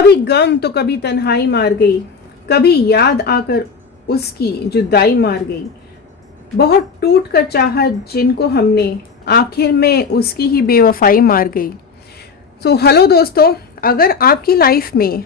कभी गम तो कभी तन्हाई मार गई, कभी याद आकर उसकी जुदाई मार गई। बहुत टूट कर चाहा जिनको हमने, आखिर में उसकी ही बेवफाई मार गई। सो हेलो दोस्तों, अगर आपकी लाइफ में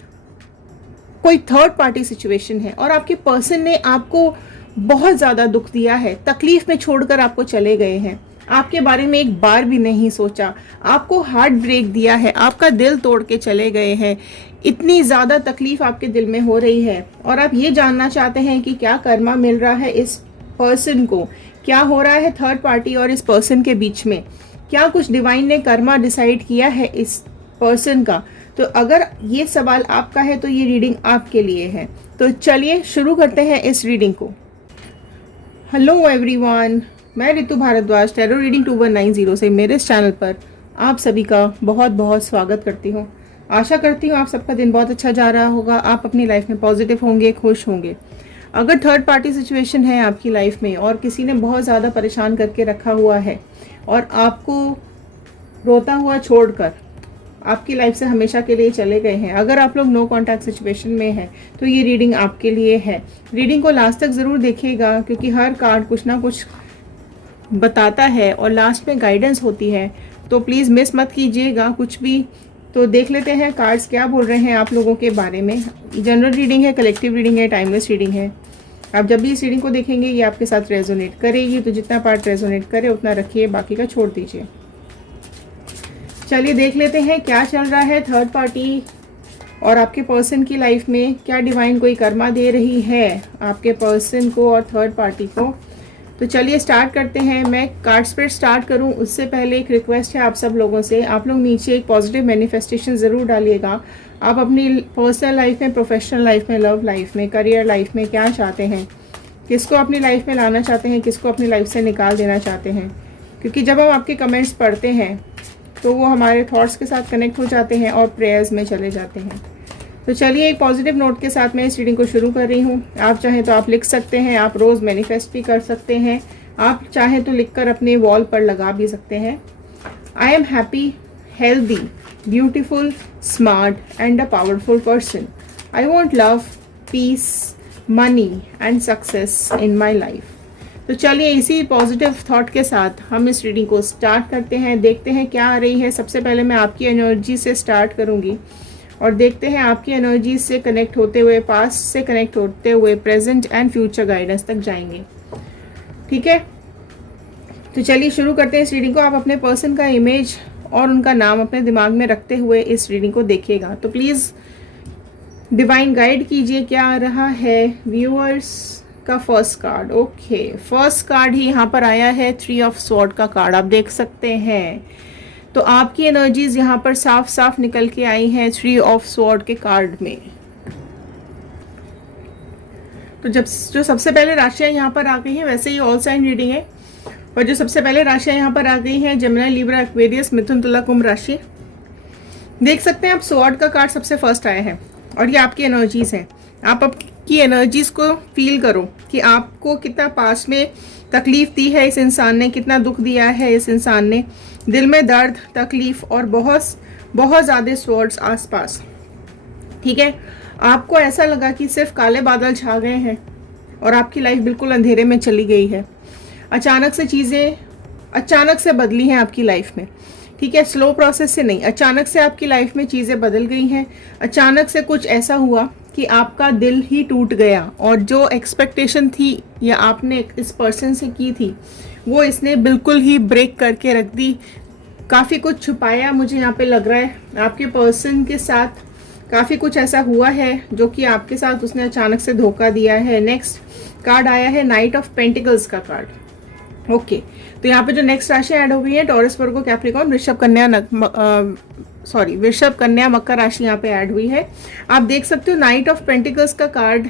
कोई थर्ड पार्टी सिचुएशन है और आपके पर्सन ने आपको बहुत ज़्यादा दुख दिया है, तकलीफ में छोड़कर आपको चले गए हैं, आपके बारे में एक बार भी नहीं सोचा, आपको हार्ट ब्रेक दिया है, आपका दिल तोड़ के चले गए हैं, इतनी ज़्यादा तकलीफ आपके दिल में हो रही है और आप ये जानना चाहते हैं कि क्या कर्मा मिल रहा है इस पर्सन को, क्या हो रहा है थर्ड पार्टी और इस पर्सन के बीच में, क्या कुछ डिवाइन ने कर्मा डिसाइड किया है इस पर्सन का। तो अगर ये सवाल आपका है तो ये रीडिंग आपके लिए है। तो चलिए शुरू करते हैं इस रीडिंग को। हेलो एवरीवन, मैं ऋतु भारद्वाज टैरो रीडिंग 2190 से मेरे इस चैनल पर आप सभी का बहुत बहुत स्वागत करती हूँ। आशा करती हूँ आप सबका दिन बहुत अच्छा जा रहा होगा, आप अपनी लाइफ में पॉजिटिव होंगे, खुश होंगे। अगर थर्ड पार्टी सिचुएशन है आपकी लाइफ में और किसी ने बहुत ज़्यादा परेशान करके रखा हुआ है और आपको रोता हुआ छोड़कर आपकी लाइफ से हमेशा के लिए चले गए हैं, अगर आप लोग नो कॉन्टैक्ट सिचुएशन में हैं तो ये रीडिंग आपके लिए है। रीडिंग को लास्ट तक ज़रूर देखिएगा क्योंकि हर कार्ड कुछ ना कुछ बताता है और लास्ट में गाइडेंस होती है, तो प्लीज़ मिस मत कीजिएगा कुछ भी। तो देख लेते हैं कार्ड्स क्या बोल रहे हैं आप लोगों के बारे में। जनरल रीडिंग है, कलेक्टिव रीडिंग है, टाइमलेस रीडिंग है। आप जब भी इस रीडिंग को देखेंगे ये आपके साथ रेजोनेट करेगी, तो जितना पार्ट रेजोनेट करे उतना रखिए, बाकी का छोड़ दीजिए। चलिए देख लेते हैं क्या चल रहा है थर्ड पार्टी और आपके पर्सन की लाइफ में, क्या डिवाइन कोई कर्मा दे रही है आपके पर्सन को और थर्ड पार्टी को। तो चलिए स्टार्ट करते हैं। मैं कार्ड्स पर स्टार्ट करूं उससे पहले एक रिक्वेस्ट है आप सब लोगों से, आप लोग नीचे एक पॉजिटिव मैनिफेस्टेशन ज़रूर डालिएगा। आप अपनी पर्सनल लाइफ में, प्रोफेशनल लाइफ में, लव लाइफ में, करियर लाइफ में क्या चाहते हैं, किसको अपनी लाइफ में लाना चाहते हैं, किसको अपनी लाइफ से निकाल देना चाहते हैं। क्योंकि जब हम आपके कमेंट्स पढ़ते हैं तो वो हमारे थॉट्स के साथ कनेक्ट हो जाते हैं और प्रेयर्स में चले जाते हैं। तो चलिए एक पॉजिटिव नोट के साथ मैं इस रीडिंग को शुरू कर रही हूँ। आप चाहें तो आप लिख सकते हैं, आप रोज़ मैनिफेस्ट भी कर सकते हैं, आप चाहें तो लिखकर अपने वॉल पर लगा भी सकते हैं। I am happy, healthy, beautiful, smart and a powerful person. I want love, peace, money and success in my life. तो चलिए इसी पॉजिटिव थॉट के साथ हम इस रीडिंग को स्टार्ट करते हैं, देखते हैं क्या आ रही है। सबसे पहले मैं आपकी एनर्जी से स्टार्ट करूंगी और देखते हैं आपकी एनर्जी से कनेक्ट होते हुए, पास्ट से कनेक्ट होते हुए प्रेजेंट एंड फ्यूचर गाइडेंस तक जाएंगे। ठीक है, तो चलिए शुरू करते हैं इस रीडिंग को। आप अपने पर्सन का इमेज और उनका नाम अपने दिमाग में रखते हुए इस रीडिंग को देखिएगा। तो प्लीज़ डिवाइन गाइड कीजिए क्या आ रहा है व्यूअर्स का first card. Okay, first card ही यहाँ पर आया है, 3 ऑफ स्वॉर्ड का कार्ड आप देख सकते हैं। तो आपकी एनर्जीज यहाँ पर साफ साफ निकल के आई हैं 3 ऑफ स्वॉर्ड के कार्ड में। तो जो सबसे पहले राशियाँ यहाँ पर आ गई हैं, वैसे ही ऑल साइन रीडिंग है, और जो सबसे पहले राशियाँ यहाँ पर आ गई हैं जेमिनी, लिब्रा, एक्वेरियस, मिथुन, तुला, कुंभ राशि। देख सकते हैं आप स्वॉर्ड का कार्ड सबसे फर्स्ट आया है और ये आपकी एनर्जीज हैं। आप आपकी एनर्जीज को फील करो कि आपको कितना पास में तकलीफ दी है इस इंसान ने, कितना दुख दिया है इस इंसान ने, दिल में दर्द, तकलीफ और बहुत बहुत ज़्यादा स्वॉर्ड्स आसपास। ठीक है, आपको ऐसा लगा कि सिर्फ काले बादल छा गए हैं और आपकी लाइफ बिल्कुल अंधेरे में चली गई है। अचानक से चीज़ें अचानक से बदली हैं आपकी लाइफ में। ठीक है, स्लो प्रोसेस से नहीं, अचानक से आपकी लाइफ में चीज़ें बदल गई हैं। अचानक से कुछ ऐसा हुआ कि आपका दिल ही टूट गया और जो एक्सपेक्टेशन थी या आपने इस पर्सन से की थी वो इसने बिल्कुल ही ब्रेक करके रख दी। काफ़ी कुछ छुपाया मुझे यहाँ पे लग रहा है। आपके पर्सन के साथ काफ़ी कुछ ऐसा हुआ है जो कि आपके साथ उसने अचानक से धोखा दिया है। नेक्स्ट कार्ड आया है नाइट ऑफ पेंटिकल्स का कार्ड। ओके, तो यहाँ पे जो नेक्स्ट राशि ऐड हो गई है टॉरस, वर्गो, कैप्रिकॉर्न, वृषभ, कन्या, मकर राशि यहाँ पे ऐड हुई है। आप देख सकते हो नाइट ऑफ पेंटिकल्स का कार्ड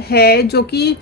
है जो कि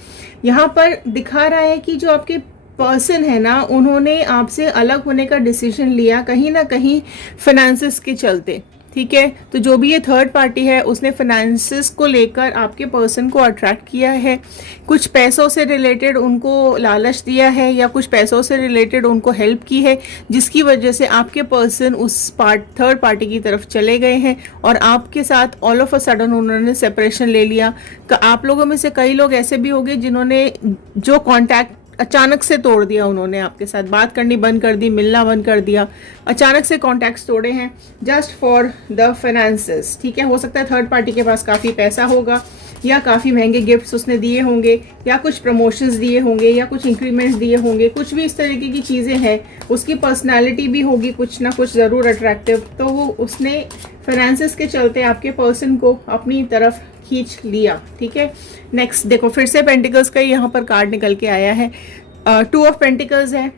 यहाँ पर दिखा रहा है कि जो आपके पर्सन है ना, उन्होंने आपसे अलग होने का डिसीजन लिया कहीं ना कहीं फाइनेंसेस के चलते। ठीक है। तो जो भी ये थर्ड पार्टी है उसने फाइनेंसेस को लेकर आपके पर्सन को अट्रैक्ट किया है, कुछ पैसों से रिलेटेड उनको लालच दिया है या कुछ पैसों से रिलेटेड उनको हेल्प की है, जिसकी वजह से आपके पर्सन उस थर्ड पार्टी की तरफ चले गए हैं और आपके साथ ऑल ऑफ अ सडन उन्होंने सेपरेशन ले लिया। आप लोगों में से कई लोग ऐसे भी होंगे जिन्होंने जो कांटेक्ट अचानक से तोड़ दिया, उन्होंने आपके साथ बात करनी बंद कर दी, मिलना बंद कर दिया, अचानक से कॉन्टैक्ट्स तोड़े हैं जस्ट फॉर द फाइनेंसेस। ठीक है, हो सकता है थर्ड पार्टी के पास काफ़ी पैसा होगा या काफ़ी महंगे गिफ्ट्स उसने दिए होंगे या कुछ प्रमोशंस दिए होंगे या कुछ इंक्रीमेंट्स दिए होंगे, कुछ भी इस तरीके की चीज़ें हैं। उसकी पर्सनालिटी भी होगी कुछ ना कुछ ज़रूर अट्रैक्टिव, तो वो उसने फाइनेंसेस के चलते आपके पर्सन को अपनी तरफ खींच लिया। ठीक है, नेक्स्ट देखो फिर से पेंटिकल्स का यहाँ पर कार्ड निकल के आया है, 2 ऑफ पेंटिकल्स है।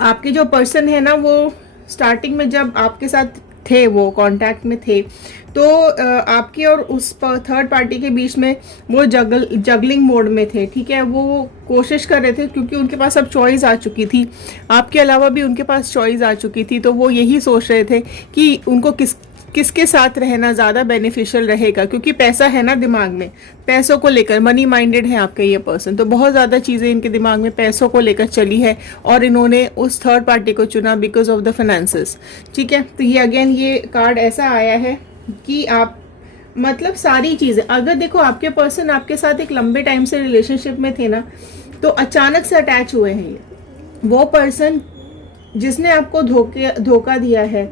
आपके जो पर्सन है ना वो स्टार्टिंग में जब आपके साथ थे, वो कांटेक्ट में थे, तो आपके और उस थर्ड पार्टी के बीच में वो जगलिंग मोड में थे। ठीक है, वो कोशिश कर रहे थे क्योंकि उनके पास अब चॉइस आ चुकी थी, आपके अलावा भी उनके पास चॉइस आ चुकी थी, तो वो यही सोच रहे थे कि उनको किसके साथ रहना ज़्यादा बेनिफिशियल रहेगा, क्योंकि पैसा है ना दिमाग में, पैसों को लेकर मनी माइंडेड है आपका ये पर्सन, तो बहुत ज़्यादा चीज़ें इनके दिमाग में पैसों को लेकर चली है और इन्होंने उस थर्ड पार्टी को चुना बिकॉज ऑफ द फाइनेंसेस। ठीक है, तो ये अगेन ये कार्ड ऐसा आया है कि आप मतलब सारी चीज़ें, अगर देखो आपके पर्सन आपके साथ एक लंबे टाइम से रिलेशनशिप में थे ना, तो अचानक से अटैच हुए हैं ये। वो पर्सन जिसने आपको धोखा दिया है,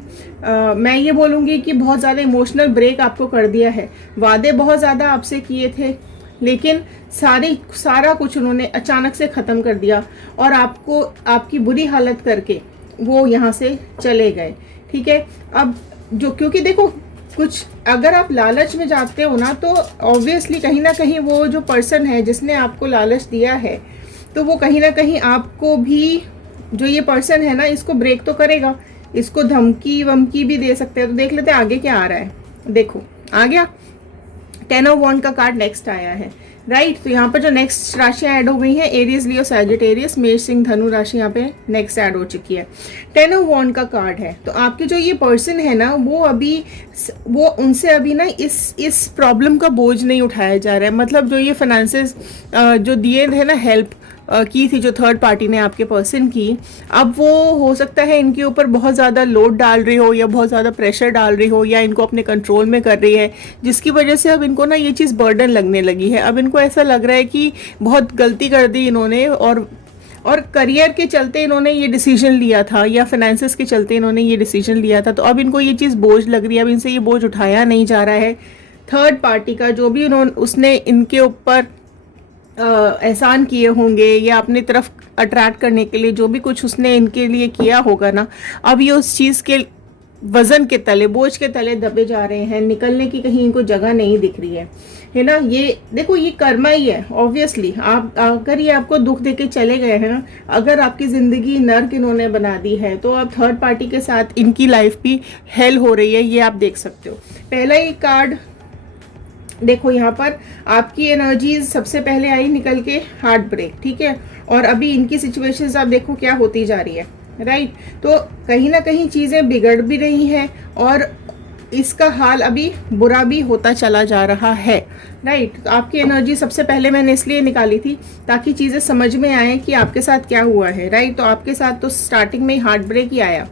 मैं ये बोलूँगी कि बहुत ज़्यादा इमोशनल ब्रेक आपको कर दिया है। वादे बहुत ज़्यादा आपसे किए थे, लेकिन सारा कुछ उन्होंने अचानक से ख़त्म कर दिया और आपको आपकी बुरी हालत करके वो यहाँ से चले गए। ठीक है, अब जो क्योंकि देखो कुछ अगर आप लालच में जाते हो ना, तो ऑब्वियसली कहीं ना कहीं वो जो पर्सन है जिसने आपको लालच दिया है, तो वो कहीं ना कहीं आपको भी, जो ये पर्सन है ना, इसको ब्रेक तो करेगा, इसको धमकी वमकी भी दे सकते हैं। तो देख लेते हैं आगे क्या आ रहा है। देखो आ गया 10 ऑफ वॉन्ड का कार्ड नेक्स्ट आया है, राइट। तो यहाँ पर जो नेक्स्ट राशियाँ ऐड हो गई हैं, एरीज, लियो, सैजिटेरियस, मेष, सिंह, धनु राशि यहाँ पे नेक्स्ट ऐड हो चुकी है। 10 ऑफ वॉन्ड का कार्ड है, तो आपके जो ये पर्सन है ना, वो उनसे अभी ना इस प्रॉब्लम का बोझ नहीं उठाया जा रहा है। मतलब जो ये फाइनेंसेस जो दिए थे ना, हेल्प की थी जो थर्ड पार्टी ने आपके पर्सन की, अब वो हो सकता है इनके ऊपर बहुत ज़्यादा लोड डाल रही हो या बहुत ज़्यादा प्रेशर डाल रही हो या इनको अपने कंट्रोल में कर रही है, जिसकी वजह से अब इनको ना ये चीज़ बर्डन लगने लगी है। अब इनको ऐसा लग रहा है कि बहुत गलती कर दी इन्होंने और करियर के चलते इन्होंने ये डिसीजन लिया था या फाइनेंसेस के चलते इन्होंने ये डिसीजन लिया था, तो अब इनको ये चीज़ बोझ लग रही है। अब इनसे ये बोझ उठाया नहीं जा रहा है। थर्ड पार्टी का जो भी उसने इनके ऊपर एहसान किए होंगे या अपनी तरफ अट्रैक्ट करने के लिए जो भी कुछ उसने इनके लिए किया होगा ना, अब ये उस चीज़ के वजन के तले, बोझ के तले दबे जा रहे हैं, निकलने की कहीं इनको जगह नहीं दिख रही है ना। ये देखो ये कर्मा ही है ऑब्वियसली। आप अगर ये आपको दुख देके चले गए हैं ना, अगर आपकी ज़िंदगी नर्क इन्होंने बना दी है, तो अब थर्ड पार्टी के साथ इनकी लाइफ भी हेल हो रही है, ये आप देख सकते हो। पहला ही कार्ड देखो, यहाँ पर आपकी एनर्जीज सबसे पहले आई निकल के हार्ट ब्रेक। ठीक है, और अभी इनकी सिचुएशंस आप देखो क्या होती जा रही है, राइट। तो कहीं ना कहीं चीज़ें बिगड़ भी रही हैं और इसका हाल अभी बुरा भी होता चला जा रहा है, राइट। तो आपकी एनर्जी सबसे पहले मैंने इसलिए निकाली थी ताकि चीज़ें समझ में आए कि आपके साथ क्या हुआ है, राइट। तो आपके साथ तो स्टार्टिंग में ही हार्ट ब्रेक ही आया,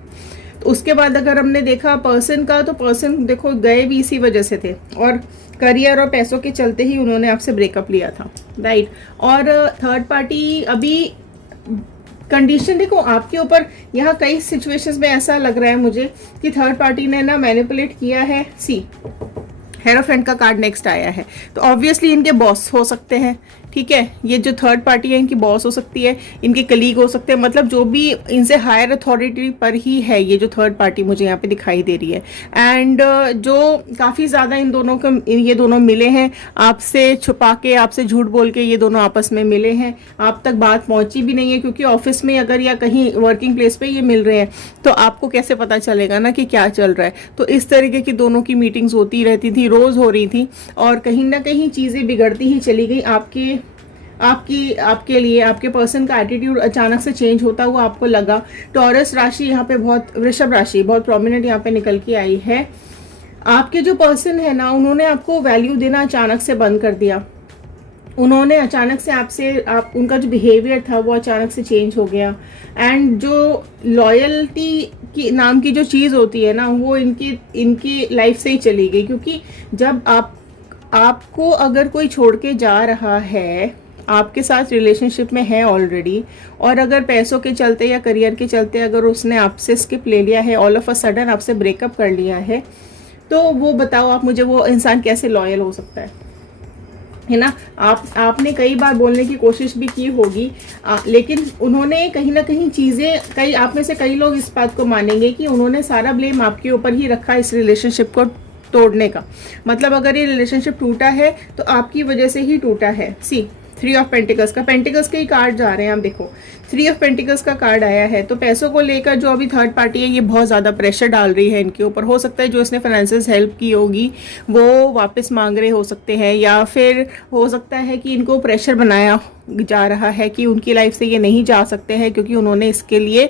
तो उसके बाद अगर हमने देखा पर्सन का, तो पर्सन देखो गए भी इसी वजह से थे और करियर और पैसों के चलते ही उन्होंने आपसे ब्रेकअप लिया था, राइट। और थर्ड पार्टी अभी कंडीशन देखो आपके ऊपर, यहाँ कई सिचुएशंस में ऐसा लग रहा है मुझे कि थर्ड पार्टी ने ना मैनिपुलेट किया है। सी हेरोफेंट का कार्ड नेक्स्ट आया है, तो ऑब्वियसली इनके बॉस हो सकते हैं। ठीक है, ये जो थर्ड पार्टी है इनकी बॉस हो सकती है, इनके कलीग हो सकते हैं, मतलब जो भी इनसे हायर अथॉरिटी पर ही है ये जो थर्ड पार्टी मुझे यहाँ पे दिखाई दे रही है। एंड जो काफ़ी ज़्यादा इन दोनों को, ये दोनों मिले हैं आपसे छुपा के, आपसे झूठ बोल के ये दोनों आपस में मिले हैं, आप तक बात पहुँची भी नहीं है, क्योंकि ऑफिस में अगर या कहीं वर्किंग प्लेस पे ये मिल रहे हैं तो आपको कैसे पता चलेगा ना कि क्या चल रहा है। तो इस तरीके की दोनों की मीटिंग्स होती रहती थी, रोज़ हो रही थी, और कहीं ना कहीं चीज़ें बिगड़ती ही चली गई। आपके लिए आपके पर्सन का एटीट्यूड अचानक से चेंज होता हुआ आपको लगा। टॉरस राशि यहाँ पे बहुत, वृषभ राशि बहुत प्रोमिनेंट यहाँ पे निकल के आई है। आपके जो पर्सन है ना, उन्होंने आपको वैल्यू देना अचानक से बंद कर दिया। उन्होंने अचानक से आप उनका जो बिहेवियर था वो अचानक से चेंज हो गया। एंड जो लॉयल्टी की नाम की जो चीज़ होती है ना, वो इनकी लाइफ से ही चली गई। क्योंकि जब आपको अगर कोई छोड़ के जा रहा है, आपके साथ रिलेशनशिप में है ऑलरेडी, और अगर पैसों के चलते या करियर के चलते अगर उसने आपसे स्किप ले लिया है, ऑल ऑफ अ सडन आपसे ब्रेकअप कर लिया है, तो वो बताओ आप मुझे, वो इंसान कैसे लॉयल हो सकता है ना। आपने कई बार बोलने की कोशिश भी की होगी, लेकिन उन्होंने कहीं ना कहीं चीज़ें, आप में से कई लोग इस बात को मानेंगे कि उन्होंने सारा ब्लेम आपके ऊपर ही रखा इस रिलेशनशिप को तोड़ने का। मतलब अगर ये रिलेशनशिप टूटा है तो आपकी वजह से ही टूटा है। सी 3 ऑफ पेंटिकल्स का, पेंटिकल्स के ही कार्ड जा रहे हैं। आप देखो 3 ऑफ पेंटिकल्स का कार्ड आया है। तो पैसों को लेकर जो अभी थर्ड पार्टी है, ये बहुत ज़्यादा प्रेशर डाल रही है इनके ऊपर। हो सकता है जो इसने फाइनेंशियल हेल्प की होगी वो वापस मांग रहे हो सकते हैं, या फिर हो सकता है कि इनको प्रेशर बनाया जा रहा है कि उनकी लाइफ से ये नहीं जा सकते हैं, क्योंकि उन्होंने इसके लिए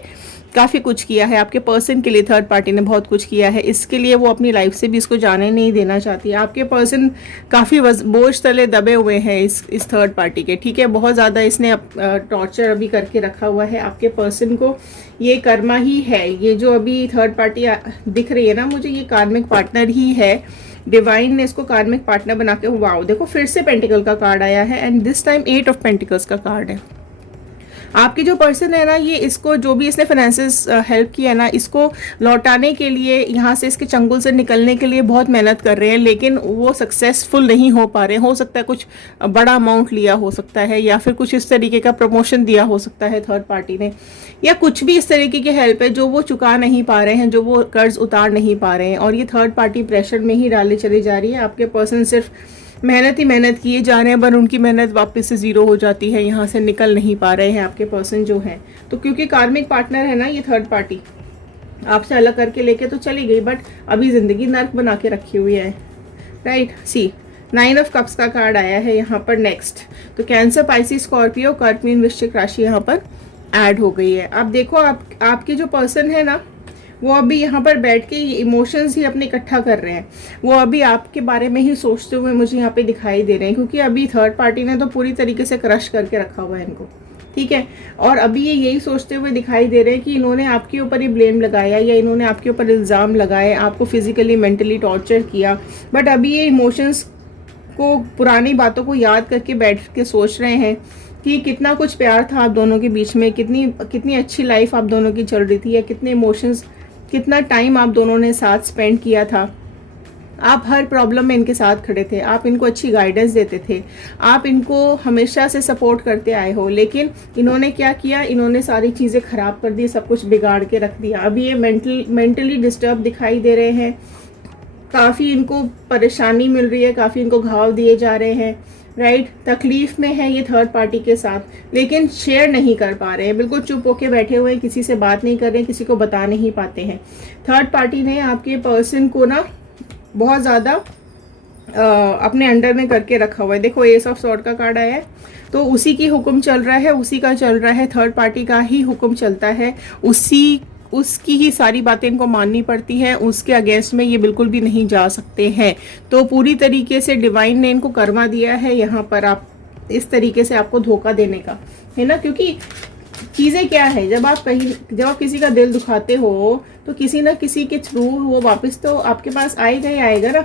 काफ़ी कुछ किया है। आपके पर्सन के लिए थर्ड पार्टी ने बहुत कुछ किया है, इसके लिए वो अपनी लाइफ से भी इसको जाने नहीं देना चाहती। आपके पर्सन काफ़ी बोझ तले दबे हुए हैं इस थर्ड पार्टी के, ठीक है। बहुत ज़्यादा इसने टॉर्चर अभी करके रखा हुआ है आपके पर्सन को। ये कर्मा ही है, ये जो अभी थर्ड पार्टी दिख रही है ना मुझे, ये कार्मिक पार्टनर ही है। डिवाइन ने इसको कार्मिक पार्टनर बना के, वाओ देखो फिर से पेंटिकल का कार्ड आया है, and this time 8 of pentacles का कार्ड है। आपकी जो पर्सन है ना, ये इसको जो भी इसने फाइनेंशियल हेल्प किया है ना, इसको लौटाने के लिए, यहाँ से इसके चंगुल से निकलने के लिए बहुत मेहनत कर रहे हैं, लेकिन वो सक्सेसफुल नहीं हो पा रहे। हो सकता है कुछ बड़ा अमाउंट लिया हो सकता है, या फिर कुछ इस तरीके का प्रमोशन दिया हो सकता है थर्ड पार्टी ने, या कुछ भी इस तरीके की हेल्प है जो वो चुका नहीं पा रहे हैं, जो वो कर्ज उतार नहीं पा रहे हैं, और ये थर्ड पार्टी प्रेशर में ही डाले चली जा रही है। आपके पर्सन सिर्फ मेहनत ही मेहनत किए जा रहे हैं, पर उनकी मेहनत वापस से ज़ीरो हो जाती है, यहाँ से निकल नहीं पा रहे हैं आपके पर्सन जो हैं। तो क्योंकि कार्मिक पार्टनर है ना ये थर्ड पार्टी, आपसे अलग करके लेके तो चली गई, बट अभी ज़िंदगी नर्क बना के रखी हुई है, राइट। सी 9 ऑफ कप्स का कार्ड आया है यहाँ पर नेक्स्ट। तो कैंसर, पाइसिस, स्कॉर्पियो, कर्क, मीन, वृश्चिक राशि यहाँ पर ऐड हो गई है। अब देखो आपके जो पर्सन है ना, वो अभी यहाँ पर बैठ के इमोशंस ही अपने इकट्ठा कर रहे हैं। वो अभी आपके बारे में ही सोचते हुए मुझे यहाँ पे दिखाई दे रहे हैं, क्योंकि अभी थर्ड पार्टी ने तो पूरी तरीके से क्रश करके रखा हुआ है इनको, ठीक है। और अभी ये यही सोचते हुए दिखाई दे रहे हैं कि इन्होंने आपके ऊपर ही ब्लेम लगाया, या इन्होंने आपके ऊपर इल्ज़ाम लगाए, आपको फिजिकली मेंटली टॉर्चर किया। बट अभी ये इमोशंस को, पुरानी बातों को याद करके बैठ के सोच रहे हैं कि कितना कुछ प्यार था आप दोनों के बीच में, कितनी अच्छी लाइफ आप दोनों की चल रही थी, या कितने इमोशंस, कितना टाइम आप दोनों ने साथ स्पेंड किया था। आप हर प्रॉब्लम में इनके साथ खड़े थे, आप इनको अच्छी गाइडेंस देते थे, आप इनको हमेशा से सपोर्ट करते आए हो। लेकिन इन्होंने क्या किया, इन्होंने सारी चीज़ें ख़राब कर दी, सब कुछ बिगाड़ के रख दिया। अभी ये मेंटली डिस्टर्ब दिखाई दे रहे हैं, काफ़ी इनको परेशानी मिल रही है, काफ़ी इनको घाव दिए जा रहे हैं, राइट। तकलीफ में है ये थर्ड पार्टी के साथ, लेकिन शेयर नहीं कर पा रहे हैं, बिल्कुल चुप होके बैठे हुए हैं, किसी से बात नहीं कर रहे हैं, किसी को बता नहीं पाते हैं। थर्ड पार्टी ने आपके पर्सन को ना बहुत ज़्यादा अपने अंडर में करके रखा हुआ है। देखो एस ऑफ सॉर्ड का कार्ड आया है, तो उसी की हुक्म चल रहा है, उसी का चल रहा है, थर्ड पार्टी का ही हुक्म चलता है, उसकी ही सारी बातें इनको माननी पड़ती हैं, उसके अगेंस्ट में ये बिल्कुल भी नहीं जा सकते हैं। तो पूरी तरीके से डिवाइन ने इनको कर्मा दिया है यहाँ पर, आप इस तरीके से आपको धोखा देने का, है ना। क्योंकि चीज़ें क्या है, जब आप किसी का दिल दुखाते हो तो किसी ना किसी के थ्रू वो वापस तो आपके पास आएगा ही आएगा ना,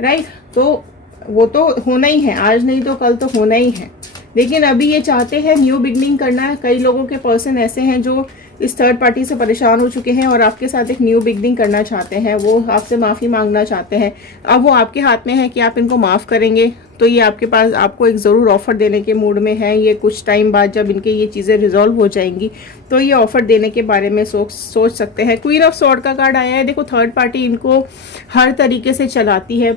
राइट। तो वो तो होना ही है, आज नहीं तो कल तो होना ही है। लेकिन अभी ये चाहते हैं न्यू बिगनिंग करना है। कई लोगों के पर्सन ऐसे हैं जो इस थर्ड पार्टी से परेशान हो चुके हैं और आपके साथ एक न्यू बिगनिंग करना चाहते हैं, वो आपसे माफ़ी मांगना चाहते हैं। अब वो आपके हाथ में है कि आप इनको माफ़ करेंगे, तो ये आपके पास आपको एक ज़रूर ऑफ़र देने के मूड में है। ये कुछ टाइम बाद जब इनके ये चीज़ें रिजॉल्व हो जाएंगी तो ये ऑफ़र देने के बारे में सोच सकते हैं। क्वीन ऑफ सॉर्ड का कार्ड आया है। देखो थर्ड पार्टी इनको हर तरीके से चलाती है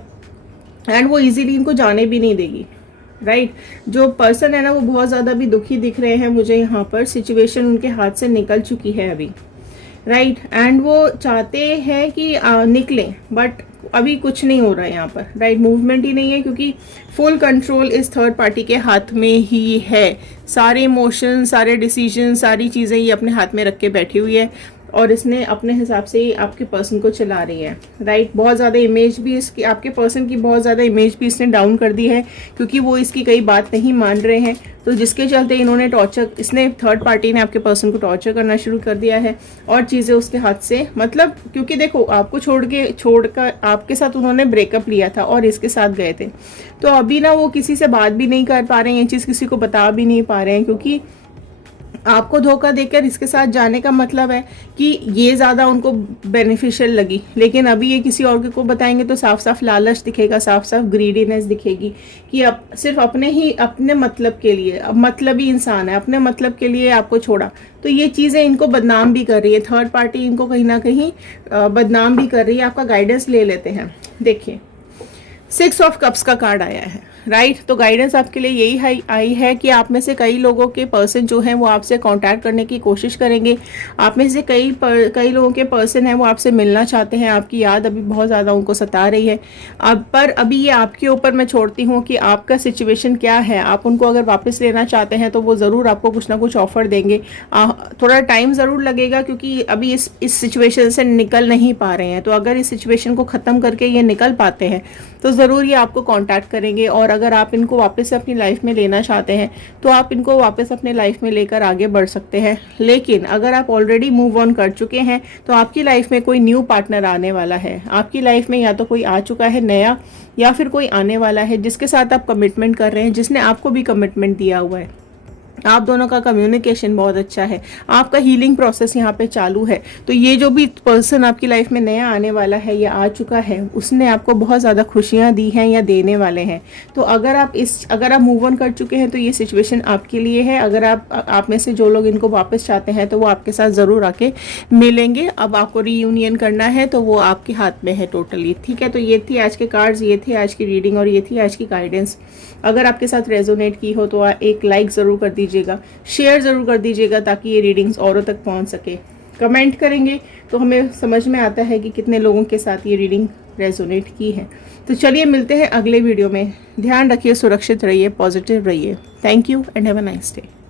एंड वो इजीली इनको जाने भी नहीं देगी, राइट। जो पर्सन है ना वो बहुत ज़्यादा भी दुखी दिख रहे हैं मुझे यहाँ पर, सिचुएशन उनके हाथ से निकल चुकी है अभी, राइट। एंड वो चाहते हैं कि निकलें, बट अभी कुछ नहीं हो रहा है यहाँ पर, राइट। मूवमेंट ही नहीं है, क्योंकि फुल कंट्रोल इस थर्ड पार्टी के हाथ में ही है। सारे इमोशन, सारे डिसीजन, सारी चीज़ें ये अपने हाथ में रख के बैठी हुई है। और इसने अपने हिसाब से ही आपके पर्सन को चला रही है, राइट। बहुत ज़्यादा इमेज भी इसकी, आपके पर्सन की बहुत ज़्यादा इमेज भी इसने डाउन कर दी है, क्योंकि वो इसकी कई बात नहीं मान रहे हैं। तो जिसके चलते इन्होंने इसने थर्ड पार्टी ने आपके पर्सन को टॉर्चर करना शुरू कर दिया है, और चीज़ें उसके हाथ से, मतलब क्योंकि देखो आपको छोड़कर आपके साथ उन्होंने ब्रेकअप लिया था और इसके साथ गए थे। तो अभी ना वो किसी से बात भी नहीं कर पा रहे हैं, ये चीज़ किसी को बता भी नहीं पा रहे हैं, क्योंकि आपको धोखा देकर इसके साथ जाने का मतलब है कि ये ज़्यादा उनको बेनिफिशियल लगी, लेकिन अभी ये किसी और को बताएंगे तो साफ साफ लालच दिखेगा, साफ साफ ग्रीडीनेस दिखेगी कि अब सिर्फ अपने मतलब के लिए, अब मतलबी इंसान है, अपने मतलब के लिए आपको छोड़ा। तो ये चीज़ें इनको बदनाम भी कर रही है, थर्ड पार्टी इनको कहीं ना कहीं बदनाम भी कर रही है। आपका गाइडेंस ले लेते हैं। देखिए 6 ऑफ कप्स का कार्ड आया है, राइट। तो गाइडेंस आपके लिए यही आई है कि आप में से कई लोगों के पर्सन जो हैं वो आपसे कांटेक्ट करने की कोशिश करेंगे। आप में से कई लोगों के पर्सन हैं वो आपसे मिलना चाहते हैं, आपकी याद अभी बहुत ज़्यादा उनको सता रही है। पर अभी ये आपके ऊपर मैं छोड़ती हूँ कि आपका सिचुएशन क्या है। आप उनको अगर वापस लेना चाहते हैं तो वो ज़रूर आपको कुछ ना कुछ ऑफर देंगे। थोड़ा टाइम ज़रूर लगेगा, क्योंकि अभी इस सिचुएशन से निकल नहीं पा रहे हैं। तो अगर इस सिचुएशन को ख़त्म करके ये निकल पाते हैं तो ज़रूर ये आपको कांटेक्ट करेंगे। और अगर आप इनको वापस से अपनी लाइफ में लेना चाहते हैं तो आप इनको वापस अपने लाइफ में लेकर आगे बढ़ सकते हैं। लेकिन अगर आप ऑलरेडी मूव ऑन कर चुके हैं तो आपकी लाइफ में कोई न्यू पार्टनर आने वाला है। आपकी लाइफ में या तो कोई आ चुका है नया, या फिर कोई आने वाला है जिसके साथ आप कमिटमेंट कर रहे हैं, जिसने आपको भी कमिटमेंट दिया हुआ है। आप दोनों का कम्युनिकेशन बहुत अच्छा है, आपका हीलिंग प्रोसेस यहाँ पे चालू है। तो ये जो भी पर्सन आपकी लाइफ में नया आने वाला है या आ चुका है, उसने आपको बहुत ज़्यादा खुशियाँ दी हैं या देने वाले हैं। तो अगर आप मूव ऑन कर चुके हैं तो ये सिचुएशन आपके लिए है। अगर आप में से जो लोग इनको वापस चाहते हैं तो वो आपके साथ ज़रूर आके मिलेंगे। अब आपको रीयूनियन करना है तो वो आपके हाथ में है टोटली, ठीक है। तो ये थी आज के कार्ड्स, ये थी आज की रीडिंग और ये थी आज की गाइडेंस। अगर आपके साथ रेजोनेट की हो तो एक लाइक ज़रूर कर दीजिएगा, शेयर ज़रूर कर दीजिएगा ताकि ये रीडिंग्स औरों तक पहुंच सके। कमेंट करेंगे तो हमें समझ में आता है कि कितने लोगों के साथ ये रीडिंग रेजोनेट की है। तो चलिए मिलते हैं अगले वीडियो में। ध्यान रखिए, सुरक्षित रहिए, पॉजिटिव रहिए। Thank you and have a nice day.